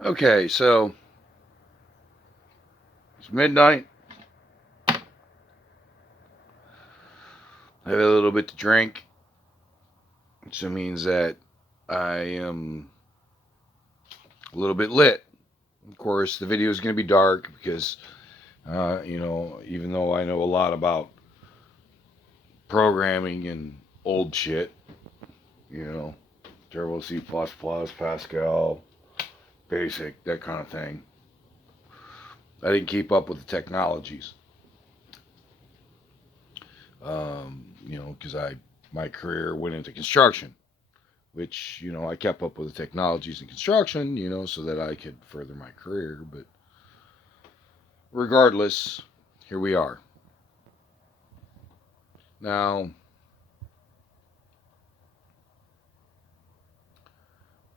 Okay, so it's midnight. I have a little bit to drink, which means that I am a little bit lit. Of course, the video is going to be dark because, even though I know a lot about programming and old shit, you know, Turbo C++, Pascal, Basic, that kind of thing, I didn't keep up with the technologies. Because my career went into construction, which I kept up with the technologies in construction, so that I could further my career. But regardless, here we are. Now,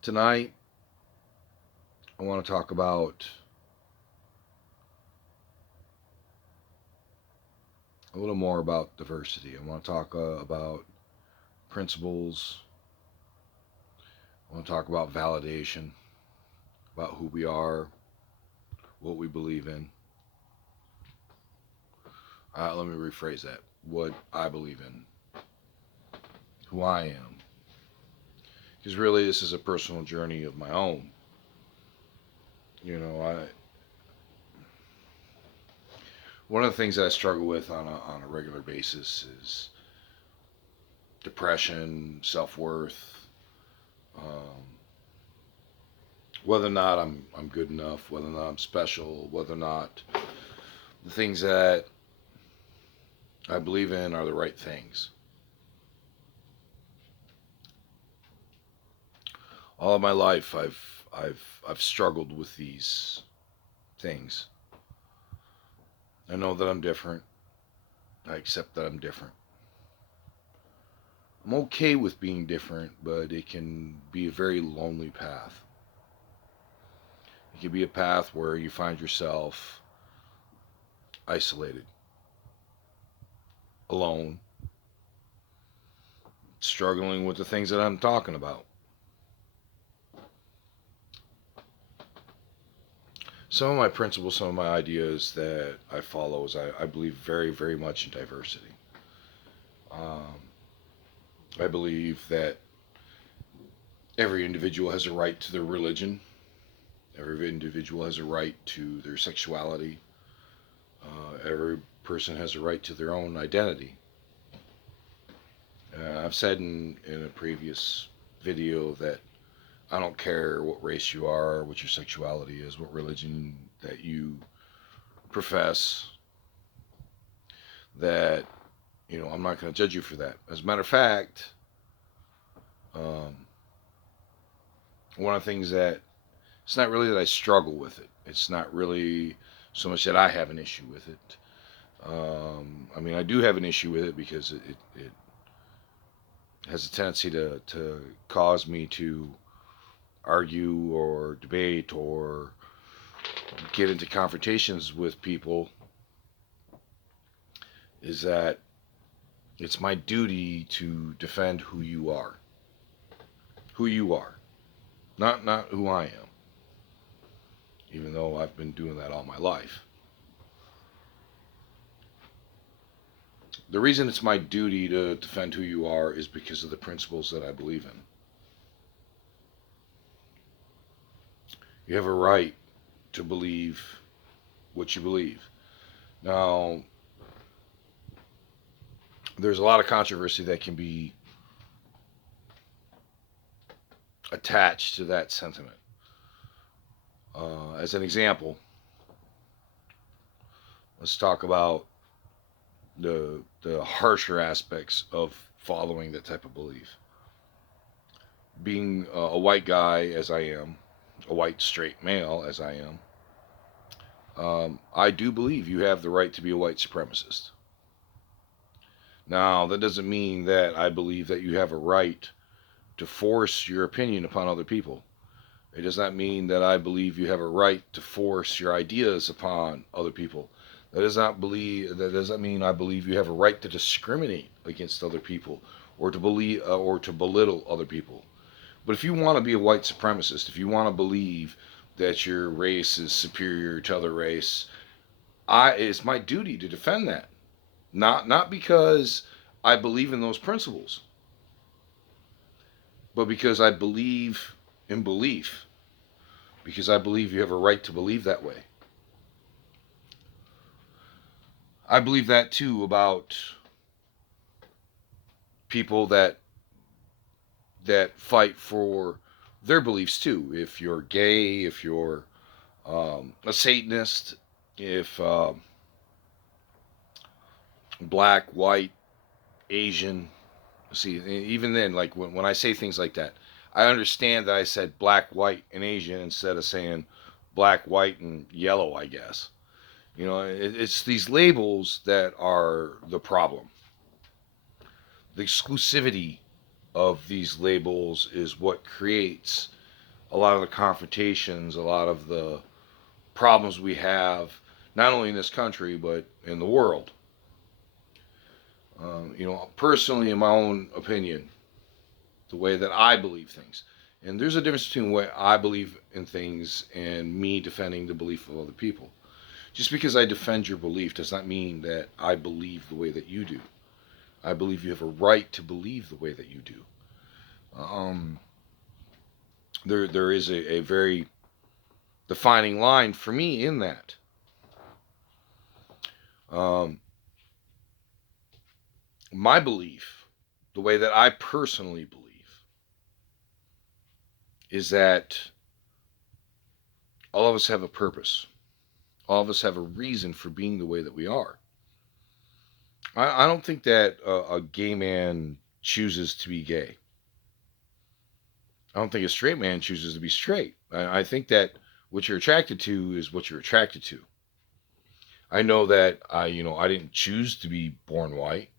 tonight, I want to talk about a little more about diversity. I want to talk about principles. I want to talk about validation, about who we are, what we believe in. Let me rephrase that. What I believe in, who I am. Because really, this is a personal journey of my own. You know, I one of the things that I struggle with on a regular basis is depression, self worth, um, whether or not I'm good enough, whether or not I'm special, whether or not the things that I believe in are the right things. All of my life, I've struggled with these things. I know that I'm different. I accept that I'm different. I'm okay with being different, but it can be a very lonely path. It can be a path where you find yourself isolated, alone, struggling with the things that I'm talking about. Some of my principles, some of my ideas that I follow is I believe very, very much in diversity. Um, I believe that every individual has a right to their religion, every individual has a right to their sexuality, every person has a right to their own identity. I've said in a previous video that I don't care what race you are, what your sexuality is, what religion that you profess, that, I'm not going to judge you for that. As a matter of fact, um, one of the things that it's not really that I struggle with it. It's not really so much that I have an issue with it. I do have an issue with it because it has a tendency to cause me to argue or debate or get into confrontations with people. Is that it's my duty to defend who you are. Who you are. Not who I am. Even though I've been doing that all my life. The reason it's my duty to defend who you are is because of the principles that I believe in. You have a right to believe what you believe. Now, there's a lot of controversy that can be attached to that sentiment. As an example, let's talk about the harsher aspects of following that type of belief. Being a white guy as I am, a white straight male as I am, I do believe you have the right to be a white supremacist. Now, that doesn't mean that I believe that you have a right to force your opinion upon other people. It does not mean that I believe you have a right to force your ideas upon other people. That does not mean I believe you have a right to discriminate against other people or to believe or to belittle other people. But if you want to be a white supremacist, if you want to believe that your race is superior to other race, it's my duty to defend that. Not because I believe in those principles, but because I believe in belief. Because I believe you have a right to believe that way. I believe that too about people that fight for their beliefs too. If you're gay, if you're a Satanist, if black, white, Asian. See, even then, like when I say things like that, I understand that I said black, white, and Asian instead of saying black, white, and yellow, I guess. You know, it's these labels that are the problem. The exclusivity of these labels is what creates a lot of the confrontations, a lot of the problems we have, not only in this country, but in the world. Personally, in my own opinion, the way that I believe things. And there's a difference between what I believe in things and me defending the belief of other people. Just because I defend your belief does not mean that I believe the way that you do. I believe you have a right to believe the way that you do. Um, there is a very defining line for me in that. Um, my belief, the way that I personally believe, is that all of us have a purpose. All of us have a reason for being the way that we are. I don't think that a gay man chooses to be gay. I don't think a straight man chooses to be straight. I think that what you're attracted to is what you're attracted to. I know that I didn't choose to be born white.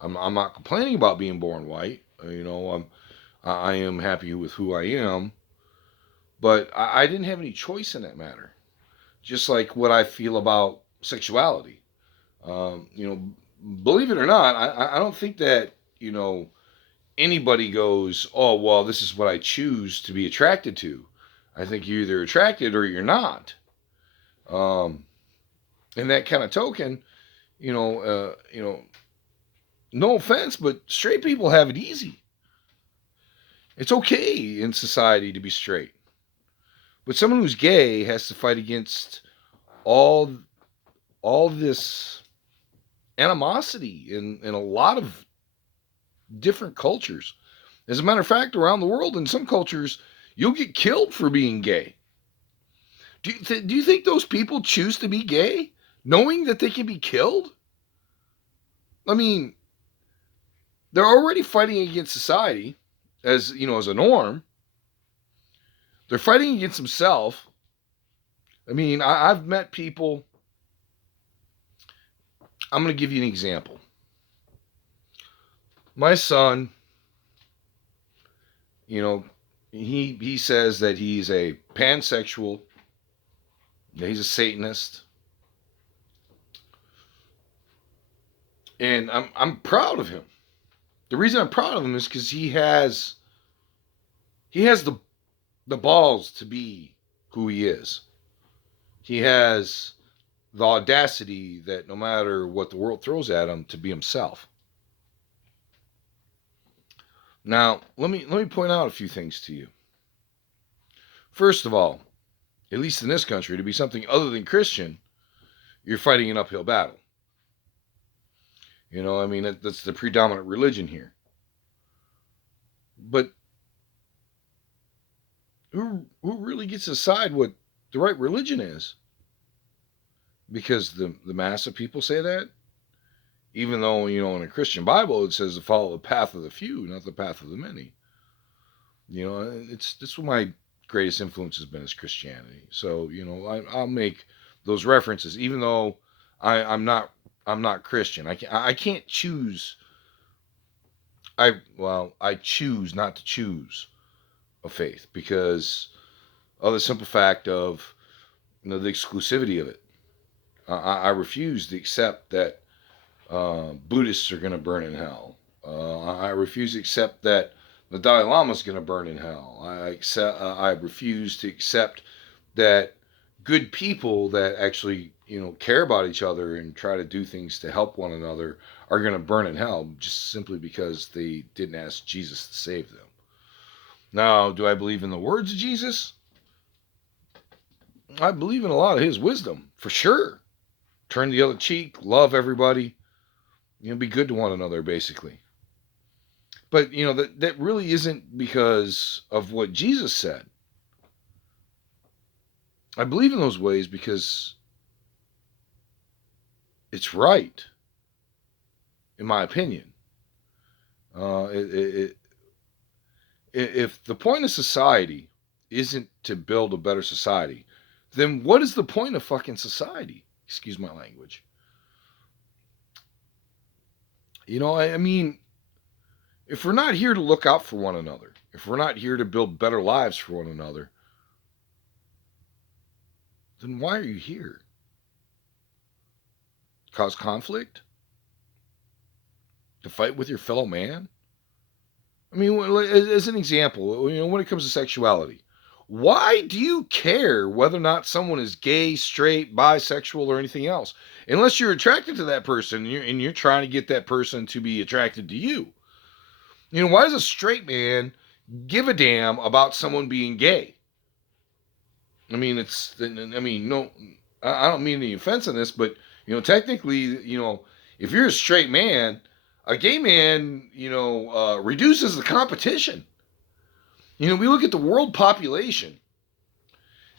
I'm not complaining about being born white. I am happy with who I am, but I didn't have any choice in that matter. Just like what I feel about sexuality. Um, you know, Believe it or not, I don't think that anybody goes, oh well, this is what I choose to be attracted to. I think you're either attracted or you're not. Um, in that kind of token, you know, uh, you know, no offense, but straight people have it easy. It's okay in society to be straight, but someone who's gay has to fight against all all this animosity in a lot of different cultures. As a matter of fact, around the world, in some cultures, you'll get killed for being gay. Do you think those people choose to be gay, knowing that they can be killed? I mean, they're already fighting against society, as a norm. They're fighting against themselves. I mean, I've met people. I'm going to give you an example. My son, you know, he says that he's a pansexual, that he's a Satanist, and I'm proud of him. The reason I'm proud of him is because he has the balls to be who he is. He has the audacity that no matter what the world throws at him, to be himself. Now, let me point out a few things to you. First of all, at least in this country, to be something other than Christian, you're fighting an uphill battle. That's the predominant religion here. But who really gets to decide what the right religion is? Because the mass of people say that, even though in a Christian Bible it says to follow the path of the few, not the path of the many. It's what my greatest influence has been is Christianity. So I'll make those references, even though I'm not Christian. I can't choose. I choose not to choose a faith because of the simple fact of the exclusivity of it. I refuse to accept that Buddhists are going to burn in hell. I refuse to accept that the Dalai Lama is going to burn in hell. I refuse to accept that good people that actually, care about each other and try to do things to help one another are going to burn in hell just simply because they didn't ask Jesus to save them. Now, do I believe in the words of Jesus? I believe in a lot of his wisdom, for sure. Turn the other cheek, love everybody, be good to one another, basically. But, that really isn't because of what Jesus said. I believe in those ways because it's right, in my opinion. If the point of society isn't to build a better society, then what is the point of fucking society? Excuse my language. I mean, if we're not here to look out for one another, if we're not here to build better lives for one another, then why are you here? Cause conflict? To fight with your fellow man? I mean, as an example, when it comes to sexuality, why do you care whether or not someone is gay, straight, bisexual, or anything else? Unless you're attracted to that person and you're trying to get that person to be attracted to you. Why does a straight man give a damn about someone being gay? I mean, no, I don't mean any offense in this, but, technically, if you're a straight man, a gay man, reduces the competition. We look at the world population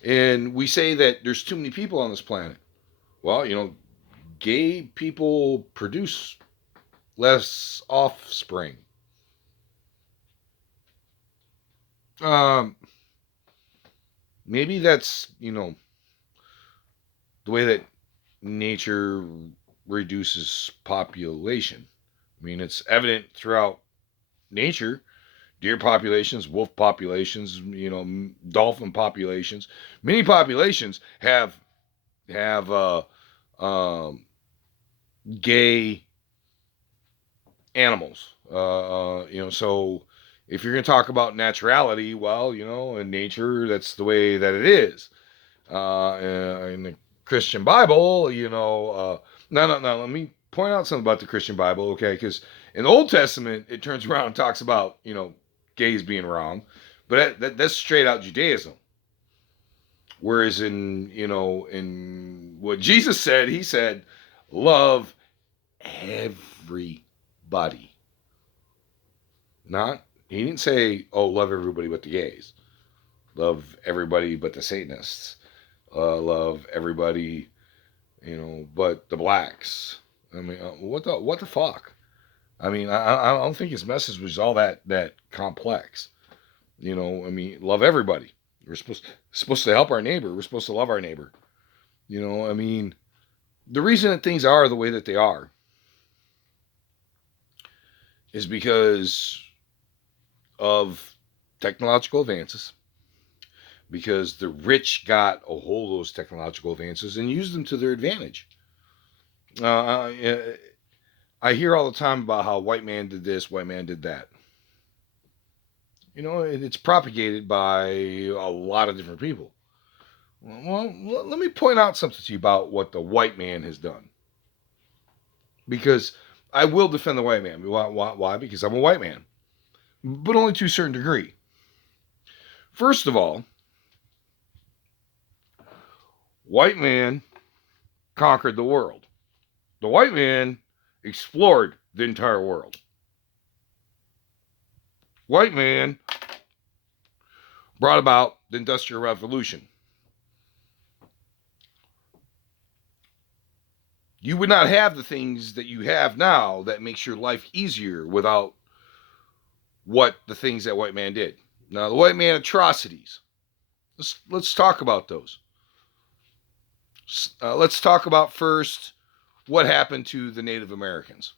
and we say that there's too many people on this planet. Well, gay people produce less offspring. Maybe that's, the way that nature reduces population. I mean, it's evident throughout nature. Deer populations, wolf populations, dolphin populations. Many populations have gay animals. So if you're going to talk about naturality, well, in nature, that's the way that it is. In the Christian Bible, no. Let me point out something about the Christian Bible, okay? Because in the Old Testament, it turns around and talks about, gays being wrong, but that's straight out Judaism. Whereas in what Jesus said, he said, love everybody. He didn't say, love everybody but the gays. Love everybody but the Satanists. Love everybody, but the blacks. I mean, what the fuck? I mean, I don't think his message was all that complex. I mean, love everybody. We're supposed to help our neighbor. We're supposed to love our neighbor. I mean, the reason that things are the way that they are is because of technological advances. Because the rich got a hold of those technological advances and used them to their advantage. I hear all the time about how white man did this, white man did that. It's propagated by a lot of different people. Well, let me point out something to you about what the white man has done. Because I will defend the white man. Why? Because I'm a white man. But only to a certain degree. First of all, white man conquered the world. The white man explored the entire world. White man brought about the Industrial Revolution. You would not have the things that you have now that makes your life easier without what the things that white man did. Now, the white man atrocities. Let's talk about those. Let's talk about first what happened to the Native Americans.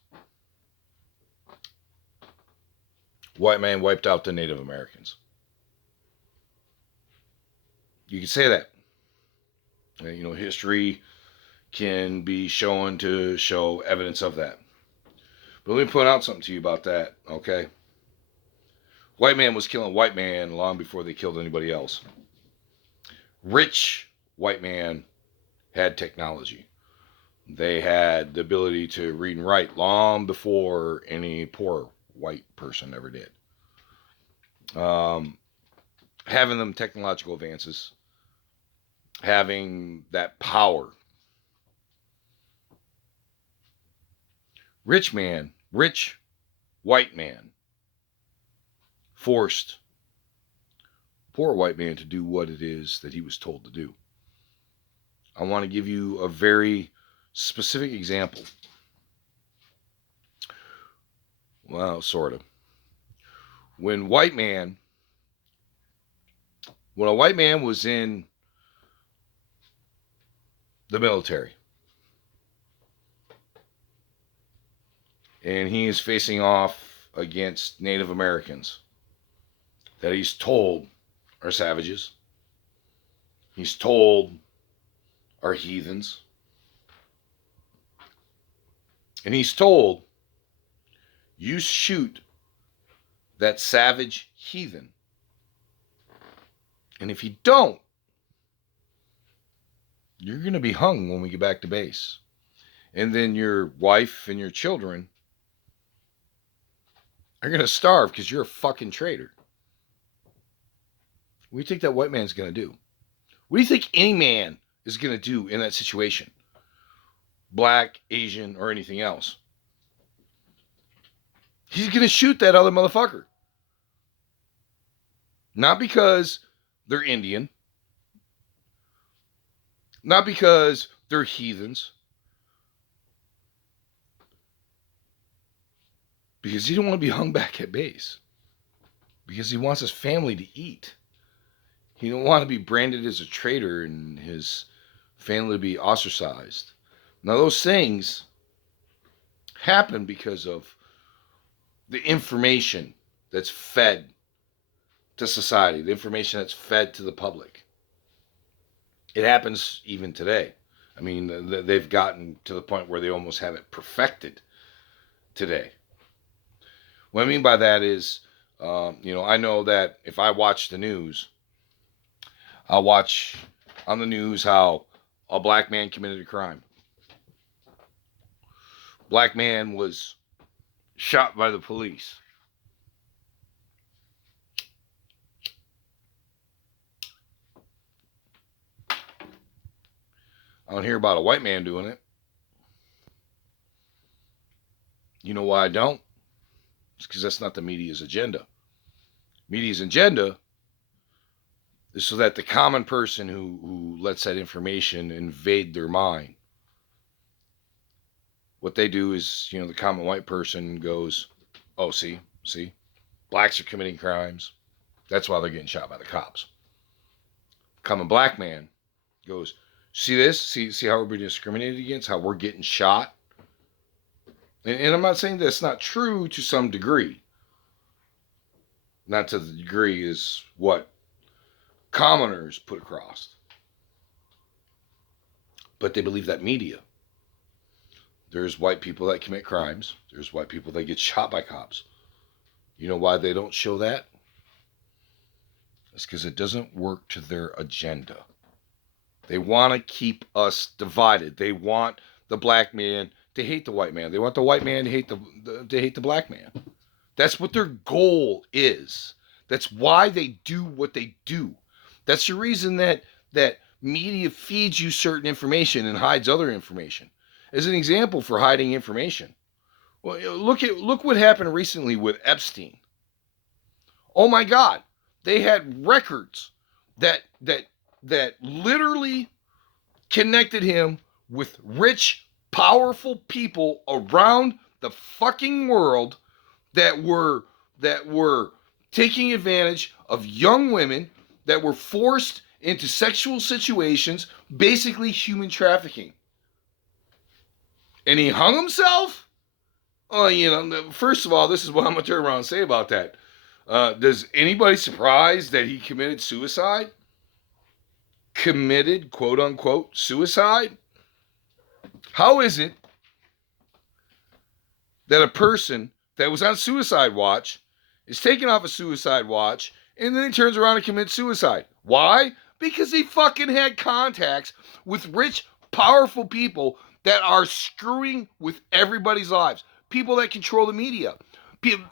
White man wiped out the Native Americans. You can say that. History can be shown to show evidence of that. But let me point out something to you about that, okay? White man was killing white man long before they killed anybody else. rich white man had technology. They had the ability to read and write long before any poor white person ever did. Having them technological advances, having that power. Rich white man, forced poor white man to do what it is that he was told to do. I want to give you a very specific example. Well, sort of. When a white man was in the military and he is facing off against Native Americans that he's told are savages, he's told are heathens, and he's told, you shoot that savage heathen, and if you don't, you're going to be hung when we get back to base. And then your wife and your children are going to starve because you're a fucking traitor. What do you think that white man's going to do? What do you think any man is going to do in that situation? Black, Asian, or anything else. He's going to shoot that other motherfucker. Not because they're Indian. Not because they're heathens. Because he don't want to be hung back at base. Because he wants his family to eat. He don't want to be branded as a traitor and his family to be ostracized. Now those things happen because of the information that's fed to society, the information that's fed to the public. It happens even today. I mean, they've gotten to the point where they almost have it perfected today. What I mean by that is, I know that if I watch the news, I'll watch on the news how a black man committed a crime. Black man was shot by the police. I don't hear about a white man doing it. You know why I don't? It's because that's not the media's agenda. Media's agenda is so that the common person who lets that information invade their mind, what they do is, the common white person goes, oh, see, blacks are committing crimes. That's why they're getting shot by the cops. Common black man goes, see this? See how we're being discriminated against? How we're getting shot? And I'm not saying that's not true to some degree. Not to the degree is what commoners put across. But they believe that media. There's white people that commit crimes. There's white people that get shot by cops. You know why they don't show that? It's because it doesn't work to their agenda. They want to keep us divided. They want the black man to hate the white man. They want the white man to hate the black man. That's what their goal is. That's why they do what they do. That's the reason that media feeds you certain information and hides other information. As an example for hiding information, well, look what happened recently with Epstein. Oh my God, they had records that literally connected him with rich, powerful people around the fucking world that were taking advantage of young women that were forced into sexual situations, basically human trafficking. And he hung himself? Oh, first of all, this is what I'm going to turn around and say about that. Does anybody surprised that he committed suicide? Committed, quote unquote, suicide? How is it that a person that was on suicide watch is taken off a suicide watch and then he turns around and commits suicide? Why? Because he fucking had contacts with rich, powerful people that are screwing with everybody's lives. People that control the media. People,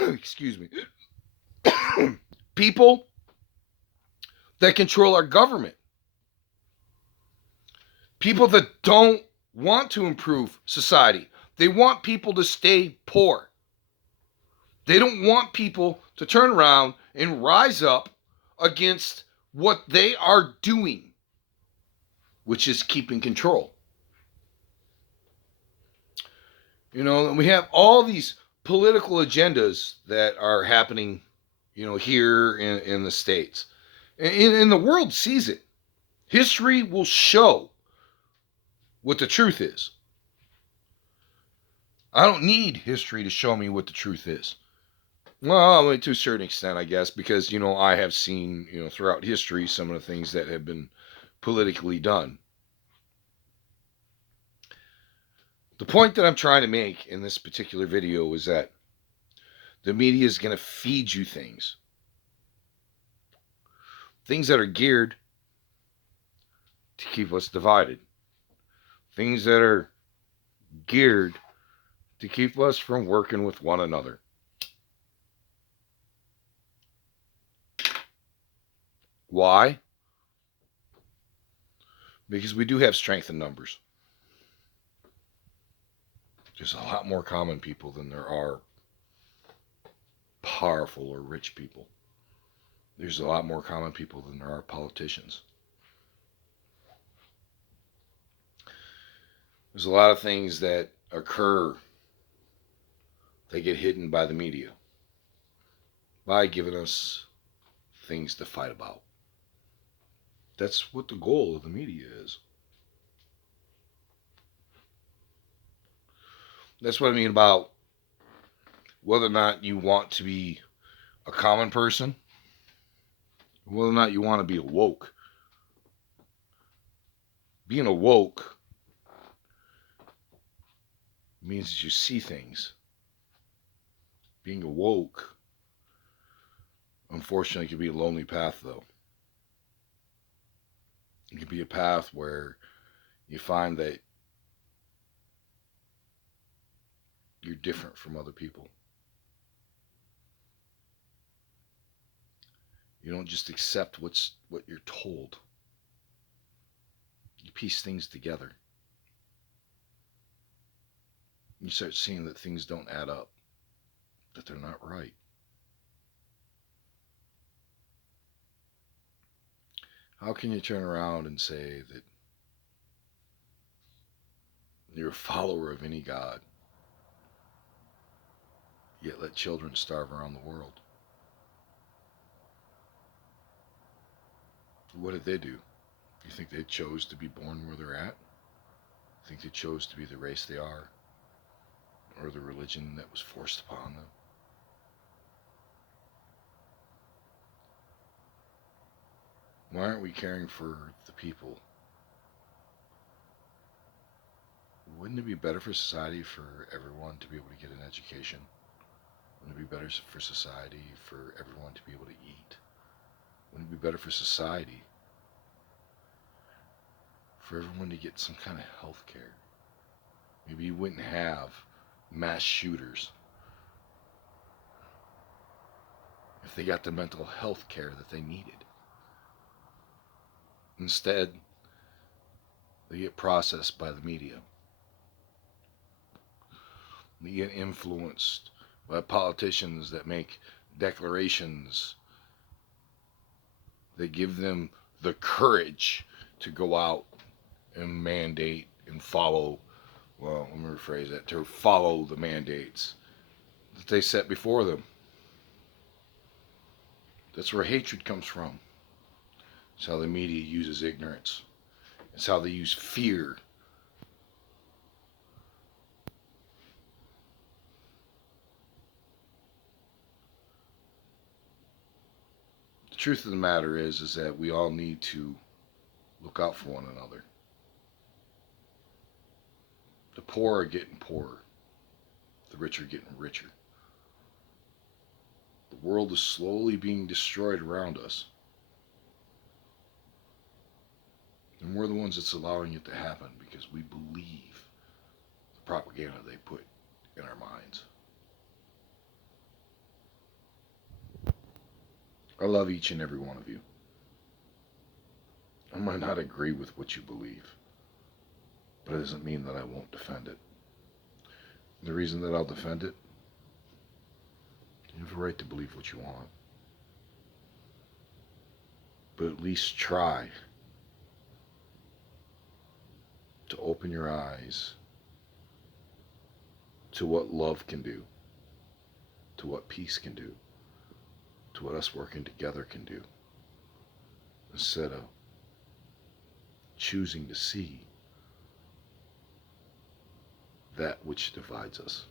excuse me. People that control our government. People that don't want to improve society. They want people to stay poor. They don't want people to turn around and rise up against what they are doing, which is keeping control. You know, we have all these political agendas that are happening, you know, here in the States. And the world sees it. History will show what the truth is. I don't need history to show me what the truth is. Well, to a certain extent, I guess, because, you know, I have seen, you know, throughout history some of the things that have been politically done. The point that I'm trying to make in this particular video is that the media is going to feed you things. Things that are geared to keep us divided. Things that are geared to keep us from working with one another. Why? Because we do have strength in numbers. There's a lot more common people than there are powerful or rich people. There's a lot more common people than there are politicians. There's a lot of things that occur that get hidden by the media by giving us things to fight about. That's what the goal of the media is. That's what I mean about whether or not you want to be a common person, whether or not you want to be a woke. Being a woke means that you see things. Being a woke, unfortunately, can be a lonely path, though. It can be a path where you find that you're different from other people. You don't just accept what you're told. You piece things together. You start seeing that things don't add up, that they're not right. How can you turn around and say that you're a follower of any god, yet let children starve around the world? What did they do? You think they chose to be born where they're at? You think they chose to be the race they are? Or the religion that was forced upon them? Why aren't we caring for the people? Wouldn't it be better for society for everyone to be able to get an education? Wouldn't it be better for society for everyone to be able to eat? Wouldn't it be better for society for everyone to get some kind of health care? Maybe you wouldn't have mass shooters if they got the mental health care that they needed. Instead, they get processed by the media. They get influenced by politicians that make declarations that give them the courage to go out and mandate and follow, well, let me rephrase that, to follow the mandates that they set before them. That's where hatred comes from. It's how the media uses ignorance. It's how they use fear. The truth of the matter is that we all need to look out for one another. The poor are getting poorer. The rich are getting richer. The world is slowly being destroyed around us. And we're the ones that's allowing it to happen because we believe the propaganda they put in our minds. I love each and every one of you. I might not agree with what you believe, but it doesn't mean that I won't defend it. The reason that I'll defend it, you have a right to believe what you want. But at least try to open your eyes to what love can do, to what peace can do, to what us working together can do, instead of choosing to see that which divides us.